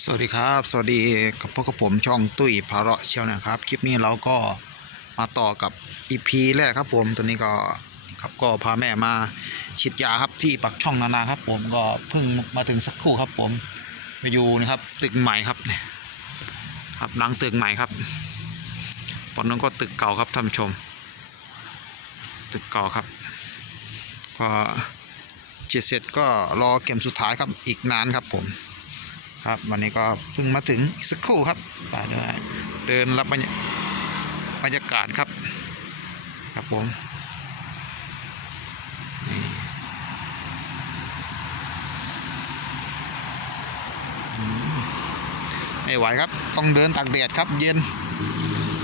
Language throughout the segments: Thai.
สวัสดีครับ สวัสดีกับพวกกับผมช่องตุ้ยพาเราะเชียวนะครับ คลิปนี้เราก็มาต่อกับอีพีแรกครับผมตัวนี้ก็ครับก็พาแม่มาฉีดยาครับที่ปักช่องนานาครับ ผมก็เพิ่งมาถึงสักครู่ครับ ผมไปอยู่นะครับ ตึกใหม่ครับเนี่ยครับหลังตึกใหม่ครับตอนนั้นก็ตึกเก่าครับท่านผู้ชม ตึกเก่าครับ ก็ฉีดเสร็จก็รอเข็มสุดท้ายครับอีกนานครับผม ครับ วันนี้ก็เพิ่งมาถึงอีกสักครู่ครับไปเดินเดินรับบรรยาบรรยากาศครับ ครับผมนี่อืมไม่ไหวครับ ต้องเดินตากแดดครับ เย็น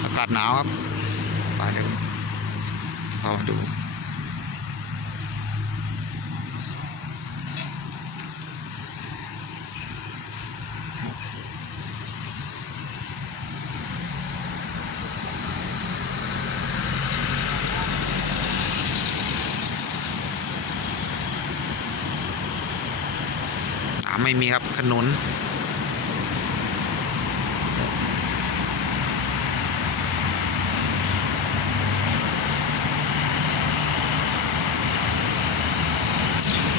อากาศหนาวครับ ไปเดี๋ยวเข้ามาดู ไม่มีครับขนุน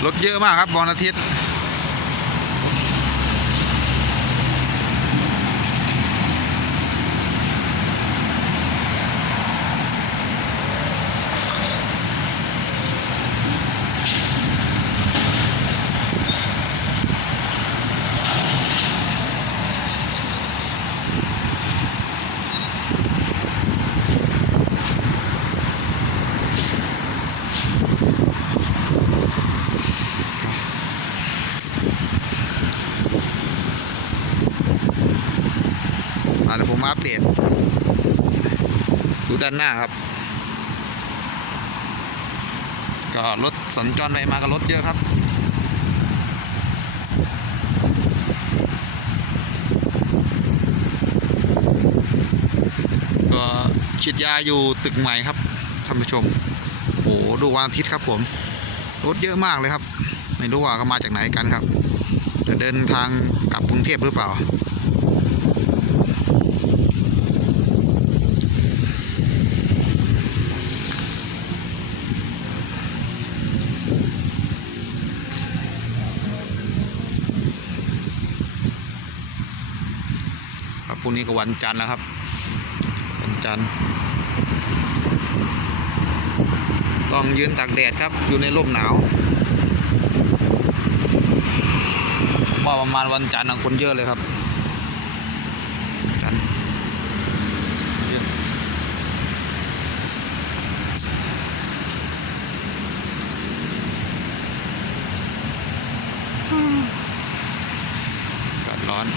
รถเยอะมากครับวันอาทิตย์ ดี๋ยวผมอัปเดตดูด้านหน้าครับ ก็รถสัญจรไปมากับรถเยอะครับก็ฉีดยาอยู่ตึกใหม่ครับท่านผู้ชมโอ้โหดูวันอาทิตย์ครับผม รถเยอะมากเลยครับ ไม่รู้ว่าก็มาจากไหนกันครับ จะเดินทางกลับกรุงเทพหรือเปล่า พรุ่งนี้ก็วันจันทร์แล้วครับ วันจันทร์ต้องยืนตากแดดครับอยู่ในร่มหนาวว่าประมาณวันจันทร์คนเยอะเลยครับจันทร์เยอะอากาศร้อน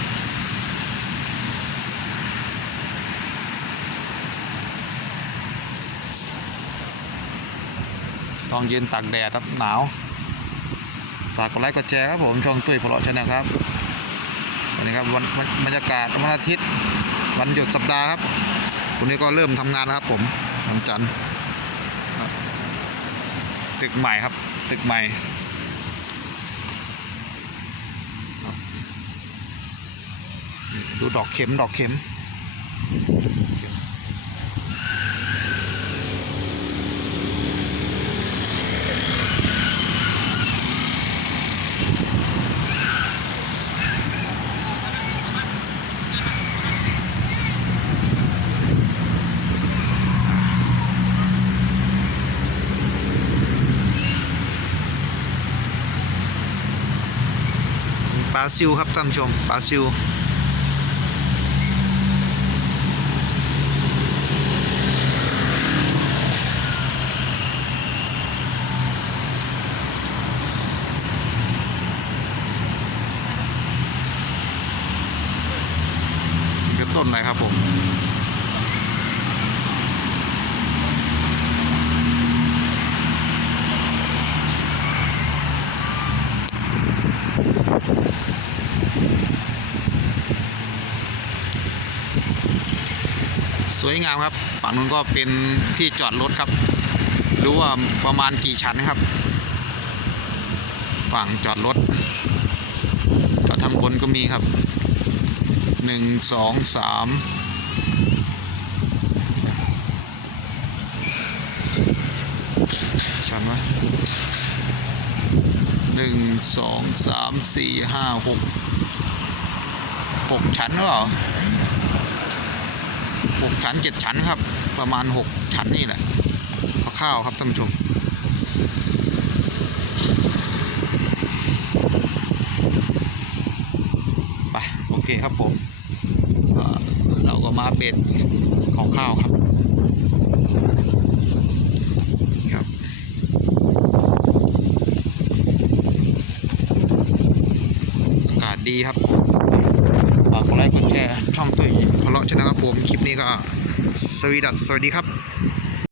ต้องยืนตากแดดครับหนาว ฝากกดไลค์กดแชร์ครับผมช่องตุ้ยพลอชนะครับวันนี้ครับวันบรรยากาศวันอาทิตย์ วันหยุดสัปดาห์ครับวันนี้ก็เริ่มทำงานแล้วครับผมวันจันทร์ตึกใหม่ครับ ตึกใหม่ดูดอกเข็มดอกเข็ม ปลาซิวครับท่านชมปลาซิวคือต้นอะไรครับผม สวยงามครับฝั่งนู้นก็เป็นที่จอดรถครับ รู้ว่าประมาณกี่ชั้นนะครับ ฝั่งจอดรถจอดทำบนก็มีครับหนึ่งสองสามชั้นไหมหนึ่งสองสามสี่ห้าหกหกชั้นหรือเปล่า หกชั้นเจ็ดชั้นครับ ประมาณหกชั้นนี่แหละคร่าวครับท่านผู้ชมไปโอเคครับผมเราก็มาอัปเดตของข้าวครับครับอากาศดีครับฝากกดไลค์กดแชร์ช่องตุ้ย พะเลาะชนะครับผม คลิปนี้ก็สวีดัสสวัสดีครับ